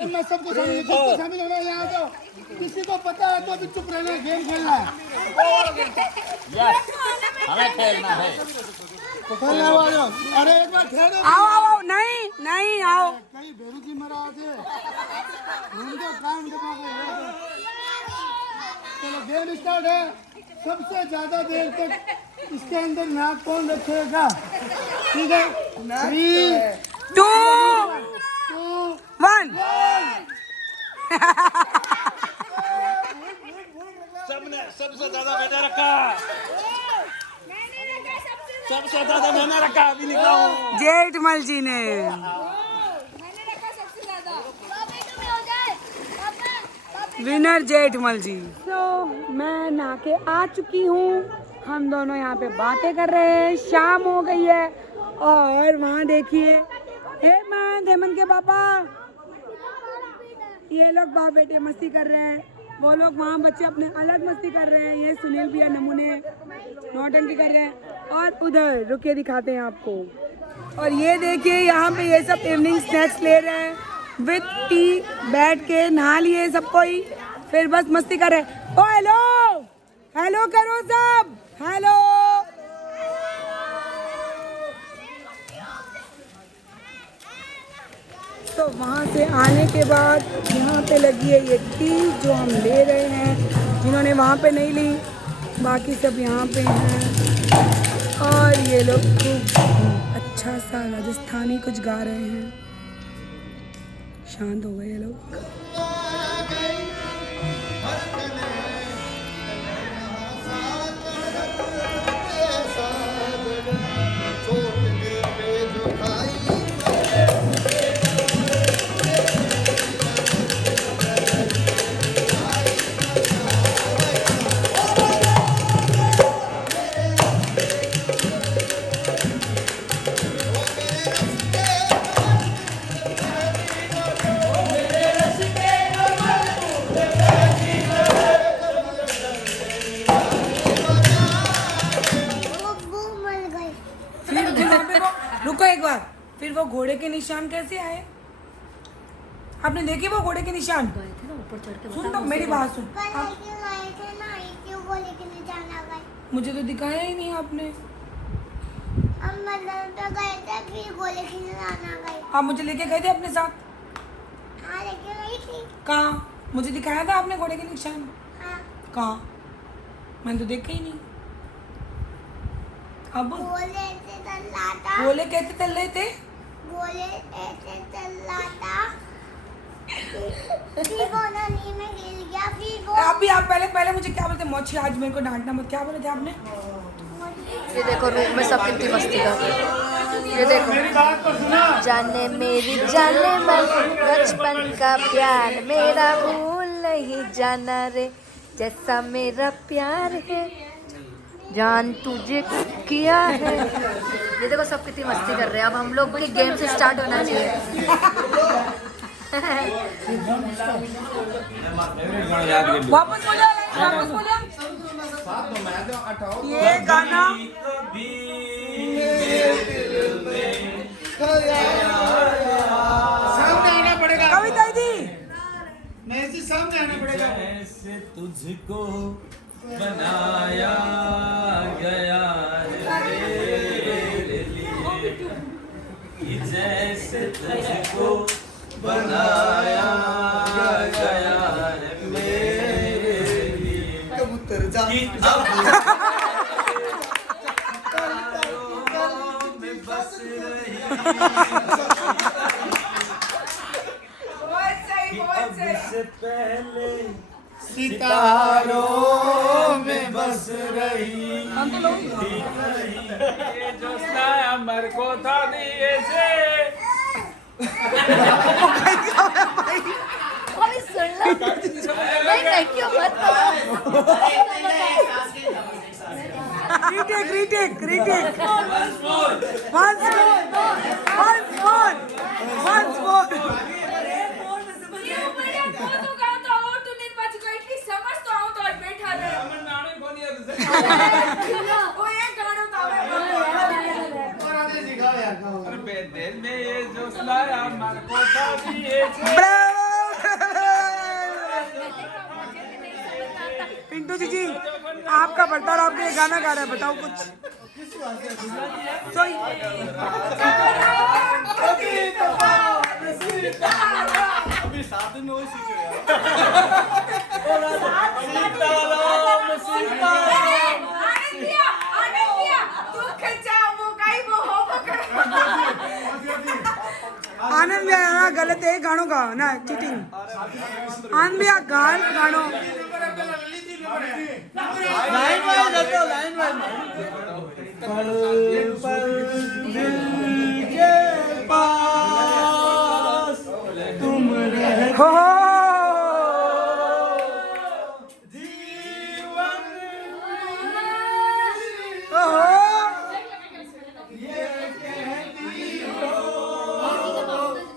मैं सबको शामिल होना है यहाँ तो किसी को पता है तो अभी चुप रहना, गेम खेलना है। हमें खेलना है तो खेलने वालों, अरे एक बार खेल दो। आओ आओ, नहीं नहीं आओ। कहीं बेरू जी मरा थे उनके काम चलो गेम स्टार्ट है। सबसे ज्यादा देर तक इसके अंदर नाक कौन रखेगा? ठीक है, 3, 2, 1। सबसे ज्यादा मैंने रखा, सबसे ज्यादा मैंने रखा। अभी निकला हूँ। जेठमल जी ने। विनर जेठमल जी। तो मैं नहा के आ चुकी हूँ। हम दोनों यहाँ पे बातें कर रहे हैं। शाम हो गई है और वहाँ देखिए हेमंत के पापा, ये लोग बाप बेटे मस्ती कर रहे हैं। वो लोग वहाँ बच्चे अपने अलग मस्ती कर रहे हैं। ये सुनील भैया नमूने नौटंकी कर रहे हैं। और उधर रुके दिखाते हैं आपको। और ये देखिए यहाँ पे ये सब इवनिंग स्नैक्स ले रहे हैं विथ टी। बैठ के नहा लिए सब कोई, फिर बस मस्ती कर रहे हैं। ओ हेलो हेलो करो सब, हेलो। तो वहाँ से आने के बाद यहाँ पे लगी है ये टी जो हम ले रहे हैं। जिन्होंने वहाँ पे नहीं ली, बाकी सब यहाँ पे हैं। और ये लोग खूब अच्छा सा राजस्थानी कुछ गा रहे हैं। शांत हो गए ये लोग। रुको एक बार, फिर वो घोड़े के निशान कैसे आए? आपने देखे वो घोड़े के निशान? ऊपर चढ़ के सुन तो मेरी बात सुन। मुझे तो दिखाया ही नहीं आपने। आप मुझे लेके गए थे अपने साथ? कहाँ? मुझे दिखाया था आपने घोड़े के निशान? कहाँ? मैंने तो देखा ही नहीं। अब गोले कैसे चल रहे थे? गोले ऐसे चल रहा था, फिर वो नदी में गिर गया। फिर वो अभी आप पहले मुझे क्या बोलते? मोची आज मेरे को डांटना मत। क्या बोले थे आपने? ये देखो रूम में सब कितनी मस्ती कर रहे हैं। ये देखो, जाने मेरी जाने मन, बचपन का प्यार मेरा भूल नहीं जाना रे, जैसा मेरा प्यार है जान तुझे किया है। ये देखो सब कितनी मस्ती कर रहे हैं। अब हम लोग की गेम से स्टार्ट होना चाहिए। वापस बोलो, वापस बोलो। ये गाना सामने आना पड़ेगा। कविता दी नहीं जी, सामने आना पड़ेगा। जैसे तुझको बनाया गया है मेरे लिए, जैसे तुझको बनाया गया है मेरे लिए। कबूतर जा कि अब तारों में बस रही, अब से पहले सितारों में बस रही। ये जो अमर को था दिए से सुन लो, नहीं क्यों मत retake once more दिल में ये जो लाया मन को था दिए से। ब्रावो पड़ता है और आपके लिए गाना गा रहा है, बताओ कुछ। तो अभी 7 दिन में वही सीखे यार। आनंद भैया यहाँ गलत है गानों का ना, चीटिंग। आनंद भैया गानों लाइन वाइज रखो, लाइन वाइज। पल पल दिल के पास तुम रहे हो जीवन ओहो।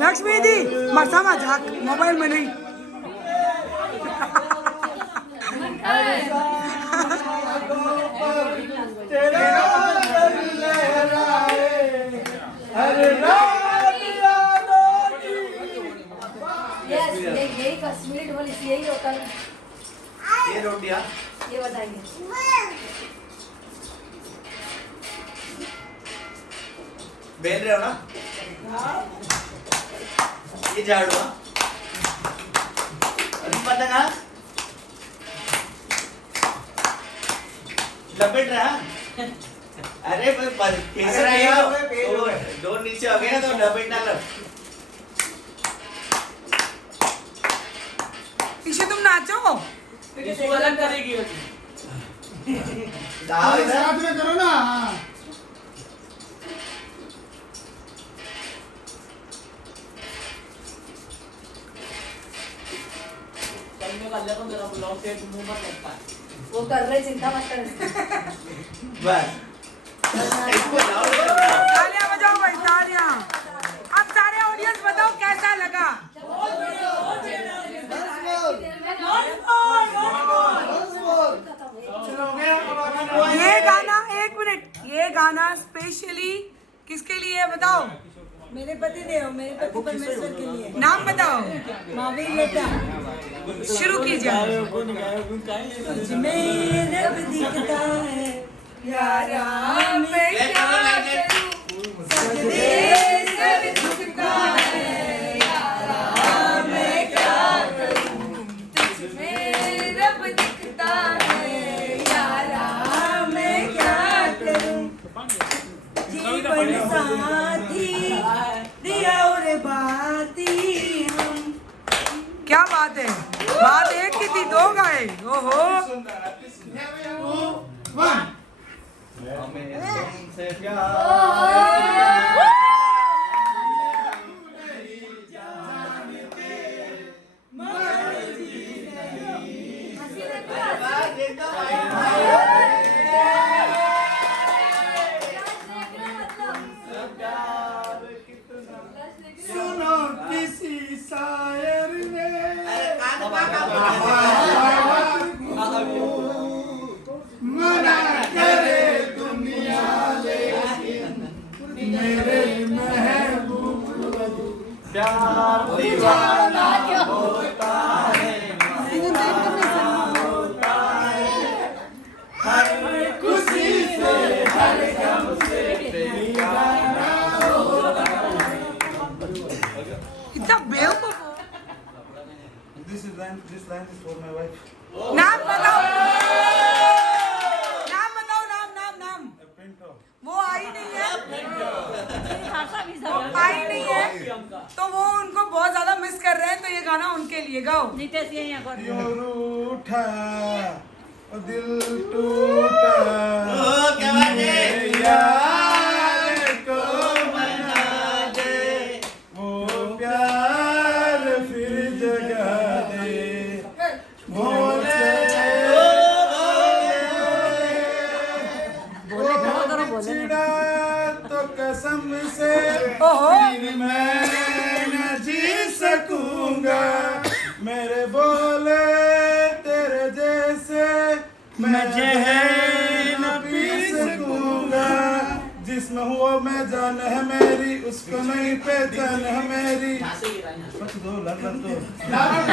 लक्ष्मी दी मरसामा झाक मोबाइल में नहीं। तेरा दिल लहराए हर रात यादों की। यही कश्मीरी ढोल यही होता है। ये रोटियां ये बताइए। बेल रहे हो ना? ये झाड़ू हाँ? पतंग हाँ? लपेट रहा? अरे फिर रहा है दो नीचे हो गए ना तो लपेट डालो। इशू तुम नाचो। अलग करेगी दाव इधर साथ में करो ना। हाँ। वो कर रहे, चिंता मत कर। बस इसको लाओ। तालियां बजाओ भाई, तालियां। अब सारे ऑडियंस बताओ कैसा लगा। ये गाना, एक मिनट, ये गाना स्पेशली किसके लिए है बताओ। मेरे पति देव, मेरे पति परमेश्वर के लिए। नाम बताओ। महावीर लेटा शुरू कीजिए। तुझ में रब दिखता है यारा, मैं ले क्या ले ले। करूं, सजदे से भी झुकता है यारा, मैं क्या करूं। तुझ में रब दिखता है यारा, मैं क्या करूं। जीवन साथी दिया और बाती हम। क्या बात है, बात एक की थी, दो गाए। ओहो। हमें तुमसे प्यार सुनो किसी शायर ने मना करे दुनिया लेकिन मेरे महबूब प्यार दीवाना होता है, हर खुशी से हर गम से दीवाना होता है। इतना बेवकूफ। This line is for my wife. नाम बताओ, नाम बताओ, नाम। Pinto. वो आई नहीं है, वो आई नहीं है, तो वो उनको बहुत ज्यादा मिस कर रहे हैं, तो ये गाना उनके लिए गाओ। यूं रूठा और दिल टूटा, क्या बात है? यार को मना दे, वो प्यार फिर जगा दे। भोले चिड़ा तो कसम से ओहो। फिर मैं न जी सकूंगा, मेरे बोले तेरे जैसे मैं जहर न पी सकूंगा। जिसमें हुआ मैं जान है मेरी, उसको नहीं पहचान है मेरी।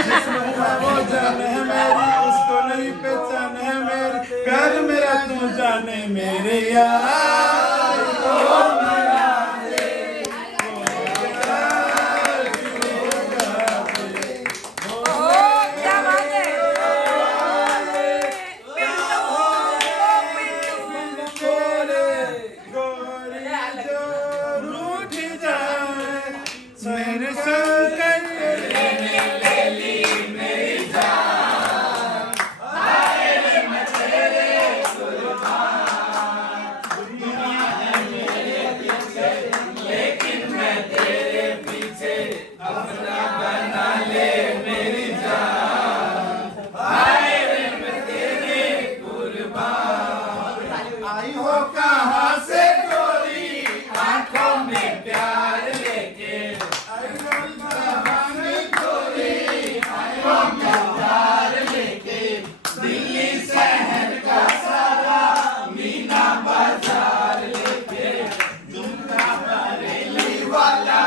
जिसमें हुआ वो जान है मेरी, उसको नहीं पहचान है मेरी। प्यार मेरा जाने मेरे यार क्या बात है रूठ जाए मेरे शंकर आई हो कहाँ से गोरी आंखों में प्यार लेके आई हो कहाँ से गोरी आंखों में प्यार लेके दिल्ली शहर का सारा मीना बाजार लेके झुमका बरेली वाला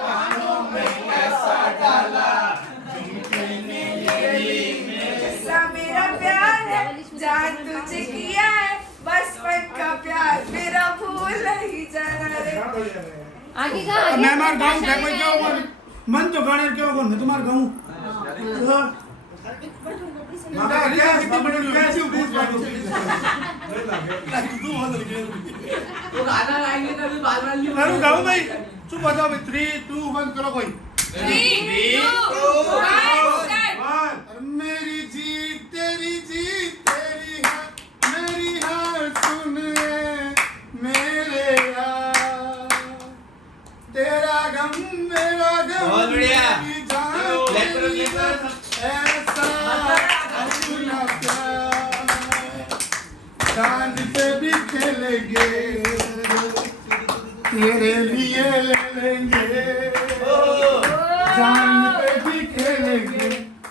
कानों में कैसा डाला झुमके ने यही ऐसा मेरा प्यार है जान तुझे किया है बचपन का प्यार मेरा भूल नहीं जाना रे आगे का मैं मार गाऊं क्या कोई क्यों मन तो गाने क्यों कौन मैं तुम्हार गाऊं माता क्या कितनी बड़ी कैसी भूत बात तू मत लगे तो गाना गाएंगे तभी बाल बाल नहीं करूं गाऊं भाई चुप बताओ भाई 3 2 1 करो कोई 3 2 1 मेरी जीत तेरी मेरी हार सुन मेरे यार तेरा गम मेरा गम बहुत बढ़िया। मेरी जान तेरी ऐसा अपना प्यार चांद पे भी खेलेंगे तेरे लिए ले लेंगे चांद पे भी खेलेंगे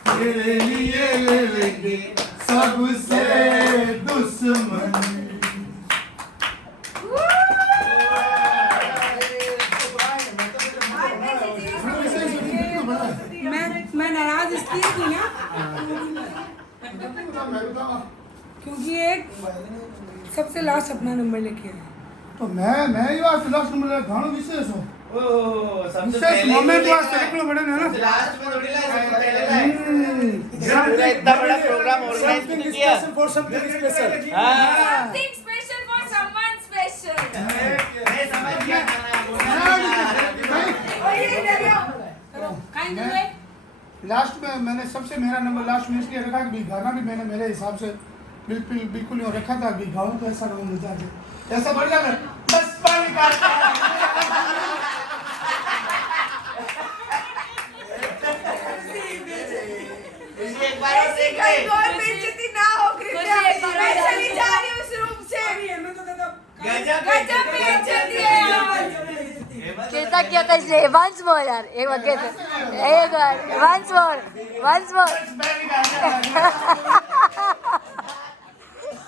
तेरे लिए ले लेंगे सबसे दुश्मन मैं नाराज इसलिए थी ना क्योंकि एक सबसे लास्ट अपना नंबर लेके आया तो मैं ही वास्ते लास्ट नंबर घणो विशेष हो ओह सबसे विशेष मोमेंट वास्ते निकलो बड़े ना लास्ट में थोड़ी लाइन पहले लाइन पूरा इतना बड़ा प्रोग्राम ऑर्गेनाइज नहीं किया फॉर समथिंग स्पेशल हां something special for someone special मैं समझ गया गाना लास्ट में मैंने सबसे मेरा नंबर लास्ट में इसलिए रखा कि गाना भी मैंने मेरे हिसाब से बिल्कुल यूँ रखा था कि गाऊं तो ऐसा गाऊं मजा आए ऐसा बढ़ जाए बस पानी का एक बार और देख ले और बेइज्जती ना हो कृपया मैं चली जा रही हूँ उस रूम से गजब गजब बेइज्जती है यार कैसा किया था इसने वंस मोर यार एक बार कहते एक बार once more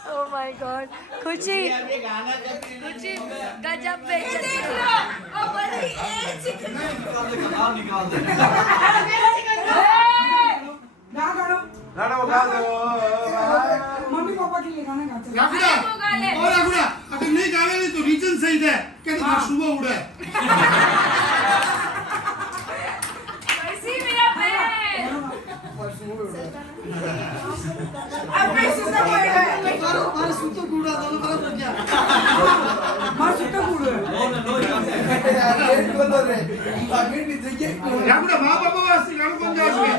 oh my god खुशी ये गाना जब खुशी गजब ये बेइज्जती देख लो अब बड़ी एज गाना गा दो मम्मी पापा के लिए गाना गाते हैं राखुड़ा और राखुड़ा अगर नहीं गावे नहीं तो रीजन सही है कहते मैं सुबह उड़ा ऐसी मेरा पैर अब मैं सुता पड़ गया मार सुतो कूड़ा राखुड़ा माँ बाबा वास्ते गाना कौन गा सके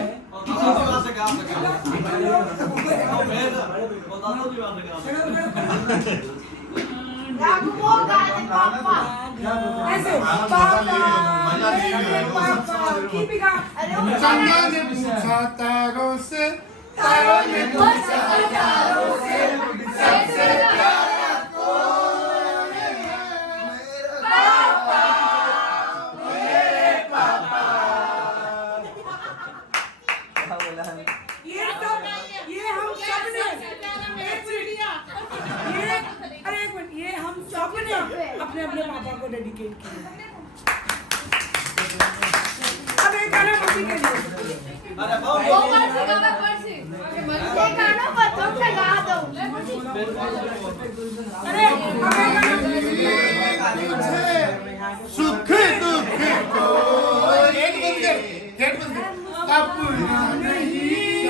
ऐसे पापा कीपिका चंदा ने पूछा तारों से तारों ने पूछा तारों से सबसे प्यारा कौन है पापा मेरे पापा ये हम सब ने एक मिनट ये हम सब ने अपने अपने पापा को डेडिकेट किया अब एक गाना मम्मी के लिए ये गाना बच्चों से गा दो सुख दुख को अपना नहीं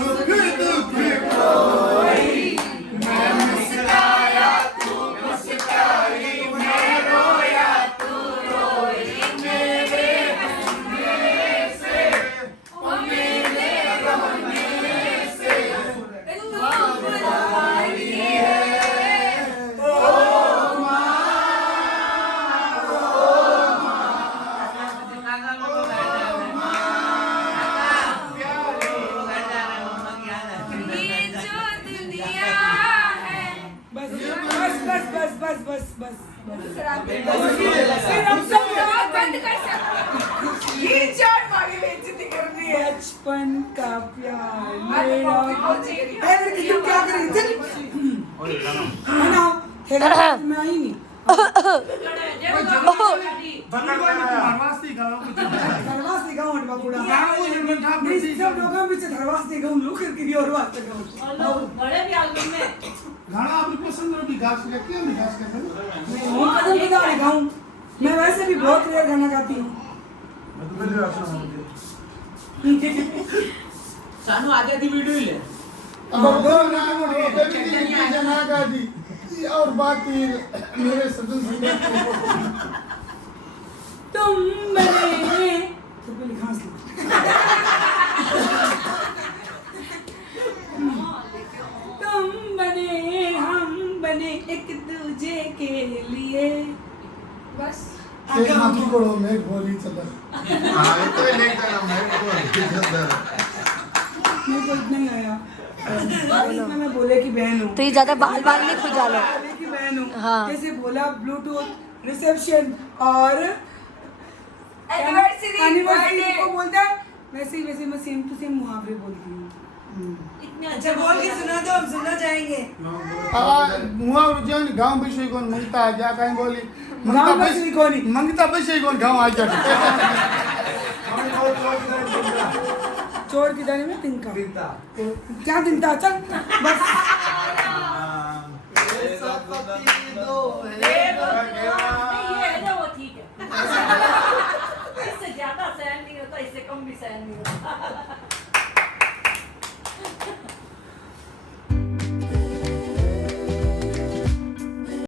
सुख दुख कोई मैं मुस्काया तू मुस्काई मैं रोया तू रोई मेरे हंसने से ओ मेरे रोने से घबराई है ओ माँ ये जो दुनिया है बस बस बस बस बस बस फिर हम सब लोग बंद कर सकते ये चार मांगे बेइज्जती करनी है बचपन का प्यार अरे मेरा मम्मी को चाहिए अरे लेकिन तुम क्या कर रही थी है ना थेड़ा मैं आई नहीं धरवास दिखाऊं हट बाबूड़ा नहीं सब लोगों में से धरवास दिखाऊं लोग करके भी और वास्ते दिखाऊं गाना आपको पसंद है विकास का क्या विकास का मैं हूं कदम बजा दिखाऊं मैं वैसे भी बहुत रेयर गाना गाती हूं सानू आधी आधी वीडियो ही ले जना दी और बात मेरे सदन तुम बने तो पहले घास तुम बने हम बने एक दूजे के लिए बस एक माथी को मैं बोली चला हाँ तो लेकर ना मैं मेरे को इतना ही आया इसमें मैं बोले की बहन हूँ तो ये ज्यादा बाल बाल नहीं खुजालो बोले की बहन हूँ हाँ। जैसे बोला ब्लूटूथ रिसेप्शन और एनिवर्सरी एनिवर्सरी को बोलता है वैसे मैं सेम टू सेम मुहावरे बोलती हूँ अच्छा बोल के सुना दो हम सुनना चाहेंगे मुआ रुजन गांव बिशई कोन मंगता जा काई बोली गाँव बिशई कोनी। मंगता बिशई कोन गांव आ जा चोर के जाने में तिनका क्या तिनका चल बस ए